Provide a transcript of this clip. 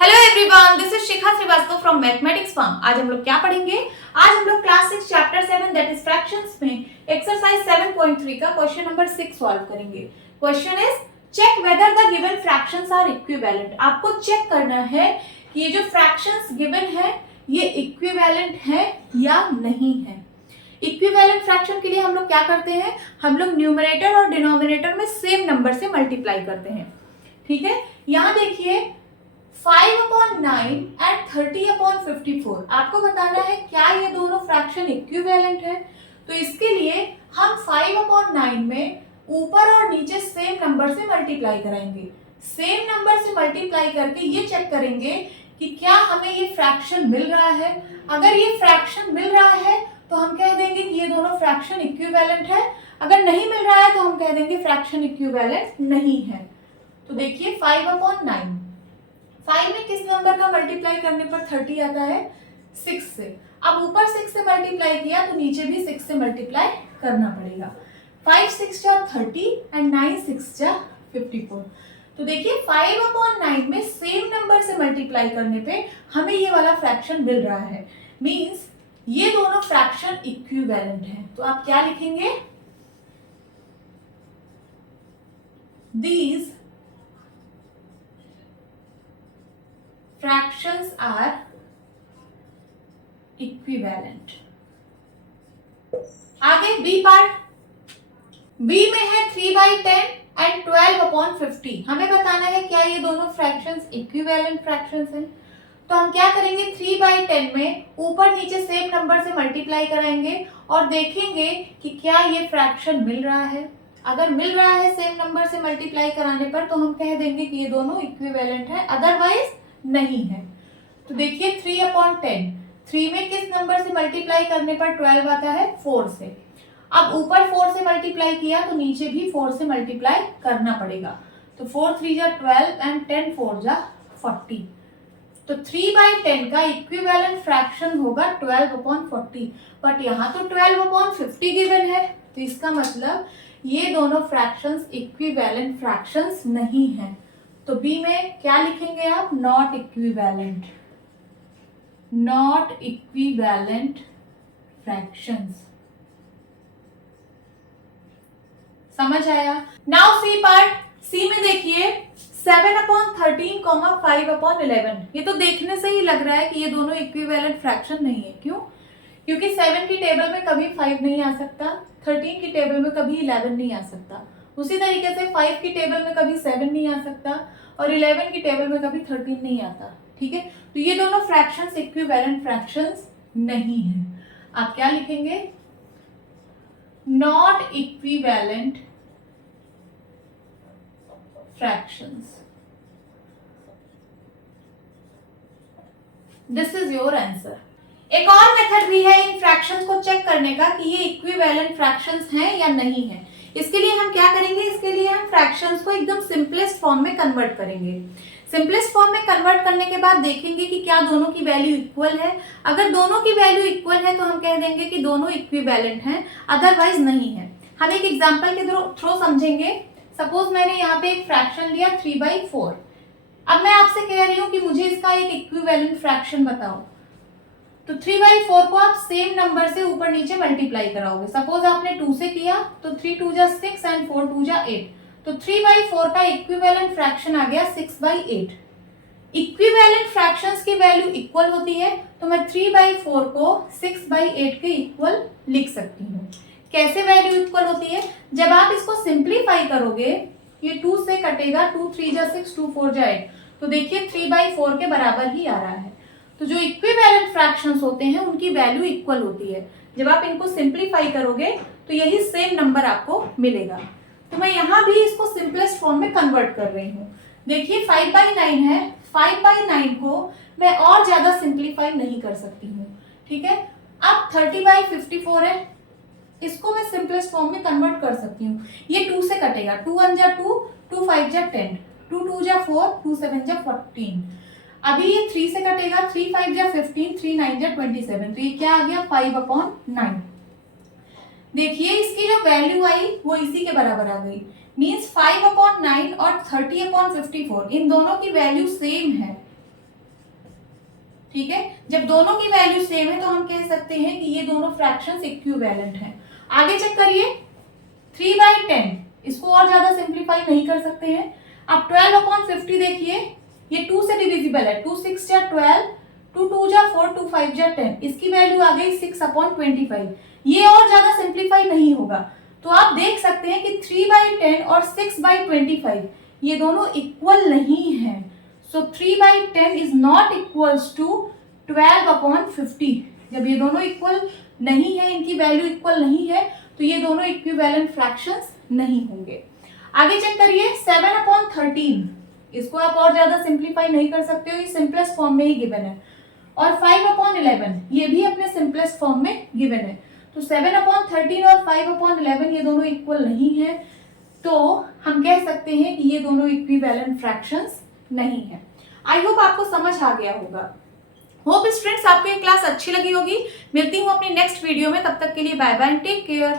Hello everyone, this is Shikha Srivastava from mathematics form. आज हम लोग क्या पढ़ेंगे? आज हम लोग class 6 chapter 7 that is fractions में एक्सरसाइज 7.3 का क्वेश्चन नंबर 6 सॉल्व करेंगे। Question is check whether the given fractions are equivalent. आपको चेक करना है कि ये जो फ्रैक्शंस गिवन है ये इक्विवेलेंट है या नहीं है। इक्विवेलेंट फ्रैक्शन के लिए हम लोग क्या करते हैं? हम लोग न्यूमरेटर और डिनोमिनेटर में सेम नंबर से मल्टीप्लाई करते हैं। ठीक है, यहाँ देखिए 5/9 एंड 30/54 आपको बताना है क्या ये दोनों फ्रैक्शन इक्विवेलेंट है। तो इसके लिए हम 5/9 में ऊपर और नीचे सेम नंबर से मल्टीप्लाई कराएंगे। सेम नंबर से मल्टीप्लाई करके ये चेक करेंगे कि क्या हमें ये फ्रैक्शन मिल रहा है। अगर ये फ्रैक्शन मिल रहा है तो हम कह देंगे कि ये दोनों फ्रैक्शन इक्विवेलेंट है। अगर नहीं मिल रहा है तो हम कह देंगे फ्रैक्शन इक्विवेलेंट नहीं है। तो देखिए 5/9 5 में किस नंबर का मल्टीप्लाई करने पर 30 आता है? 6 से। अब ऊपर 6 से मल्टीप्लाई किया तो नीचे भी 6 से मल्टीप्लाई करना पड़ेगा। 5 6 जा 30 एंड 9 6 जा 54। तो देखिए 5/9 में सेम नंबर से मल्टीप्लाई करने पे हमें ये वाला फ्रैक्शन मिल रहा है। मींस ये दोनों फ्रैक्शन इक्विवेलेंट है। तो आप क्या लिखेंगे? These fractions are equivalent। आगे बी पार्ट। बी में है 3/10 एंड 12/50। हमें बताना है क्या ये दोनों फ्रैक्शंस इक्विवेलेंट फ्रैक्शंस हैं। तो हम क्या करेंगे? 3/10 में ऊपर नीचे सेम नंबर से मल्टीप्लाई कराएंगे और देखेंगे कि क्या ये फ्रैक्शन मिल रहा है। अगर मिल रहा है सेम नंबर से मल्टीप्लाई कराने पर तो हम कह देंगे कि ये दोनों इक्विवेलेंट है, अदरवाइज नहीं है। तो देखिए 3/10 3 में किस नंबर से मल्टीप्लाई करने पर 12 आता है? 4 से। अब ऊपर 4 से मल्टीप्लाई किया तो नीचे भी 4 से मल्टीप्लाई करना पड़ेगा। तो 4 3 जा 12 एंड 10 4 जा 40। तो 3/10 का इक्विवेलेंट फ्रैक्शन होगा 12/40। बट यहाँ तो 12/50 गिवन है, तो इसका मतलब ये दोनों फ्रैक्शंस इक्विवेलेंट फ्रैक्शंस नहीं है। तो बी में क्या लिखेंगे आप? Not equivalent. Not equivalent fractions. समझ आया? Now C part. सी में देखिए 7/13, 5/11। ये तो देखने से ही लग रहा है कि ये दोनों इक्विवेलेंट फ्रैक्शन नहीं है। क्यों? क्योंकि 7 की टेबल में कभी 5 नहीं आ सकता, 13 की टेबल में कभी 11 नहीं आ सकता, उसी तरीके से 5 की टेबल में कभी 7 नहीं आ सकता और 11 की टेबल में कभी 13 नहीं आता। ठीक है, तो ये दोनों फ्रैक्शंस इक्विवेलेंट फ्रैक्शंस नहीं है। आप क्या लिखेंगे? Not equivalent fractions. This is your answer. एक और मेथड भी है इन फ्रैक्शंस को चेक करने का कि ये इक्विवेलेंट फ्रैक्शंस हैं या नहीं है। इसके लिए हम क्या करेंगे? इसके लिए हम फ्रैक्शंस को एकदम सिंपलेस्ट फॉर्म में कन्वर्ट करेंगे। सिंपलेस्ट फॉर्म में कन्वर्ट करने के बाद देखेंगे कि क्या दोनों की वैल्यू इक्वल है। अगर दोनों की वैल्यू इक्वल है तो हम कह देंगे कि दोनों इक्विवेलेंट हैं, अदरवाइज नहीं है। हम एक एग्जाम्पल के थ्रू समझेंगे। सपोज मैंने यहाँ पे एक फ्रैक्शन लिया 3/4। अब मैं आपसे कह रही हूँ कि मुझे इसका एक इक्विवेलेंट फ्रैक्शन बताओ। तो 3/4 को आप सेम नंबर से ऊपर नीचे मल्टीप्लाई कराओगे। सपोज आपने 2 से किया तो 3 2 जा 6 एंड 4 2 जा 8। तो 3/4 का इक्विवेलेंट फ्रैक्शन आ गया 6/8। इक्विवेलेंट फ्रैक्शंस की वैल्यू इक्वल होती है तो मैं 3/4 को 6/8 के इक्वल लिख सकती हूँ। कैसे वैल्यू इक्वल होती है? जब आप इसको सिंप्लीफाई करोगे, ये 2 से कटेगा, 2 3 जा 6 2 4 जा 8। तो देखिए 3/4 के बराबर ही आ रहा है। तो जो इक्विवेलेंट फ्रैक्शंस होते हैं उनकी वैल्यू इक्वल होती है। जब आप इनको सिंप्लीफाई करोगे तो यही सेम नंबर आपको मिलेगा। तो मैं यहाँ भी इसको सिंपलेस्ट फॉर्म में कन्वर्ट कर रही हूँ। देखिए 5/9 है, 5/9 को मैं और ज्यादा सिंप्लीफाई नहीं कर सकती हूँ। ठीक है, अब 30/54 है, इसको मैं सिंपलेस्ट फॉर्म में कन्वर्ट कर सकती हूँ। ये 2 से कटेगा, 2 1 जा 2, 2 5 जा 10, 2 2 जा 4, 2 7 जा 14। अभी ये 3 से कटेगा, 3 5 जा 15, 3 9 जा 27। तो ये क्या आ गया? 5/9। देखिए इसकी जो वैल्यू आई वो इसी के बराबर आ गई। मींस 5/9 और 30/54 इन दोनों की वैल्यू सेम है। ठीक है, जब दोनों की वैल्यू सेम है तो हम कह सकते हैं कि ये दोनों फ्रैक्शंस इक्विवेलेंट हैं। आगे चेक करिए 3/10, इसको और ज्यादा सिंप्लीफाई नहीं कर सकते हैं। अब 12/50 देखिए, ये 2 से डिविजिबल है, 2 6 जा 12, 2 2 जा 4, 2 5 जा 10, इसकी वैल्यू आ गई 6/25। ये और ज्यादा सिंप्लीफाई नहीं होगा, तो आप देख सकते हैं कि 3/10 और 6/25 ये दोनों इक्वल नहीं है। सो 3/10 इज नॉट इक्वल्स टू 12/50। जब ये दोनों इक्वल नहीं है, इनकी वैल्यू इक्वल नहीं है, तो ये दोनों इक्विवेलेंट फ्रैक्शंस नहीं होंगे। आगे चेक करिए 7/13, इसको आप और ज्यादा सिंप्लीफाई नहीं कर सकते हो, ये सिंपलेस्ट फॉर्म में ही गिवन है। और 5/11 ये भी अपने सिंपलेस्ट फॉर्म में गिवन है। तो 7/13 और 5/11 ये दोनों इक्वल नहीं है, तो हम कह सकते हैं कि ये दोनों इक्विवेलेंट फ्रैक्शंस नहीं है। आई होप आपको समझ आ गया होगा। होप स्टूडेंट्स आपको ये क्लास अच्छी लगी होगी। मिलती हूँ अपनी नेक्स्ट वीडियो में, तब तक के लिए बाय बाय, टेक केयर।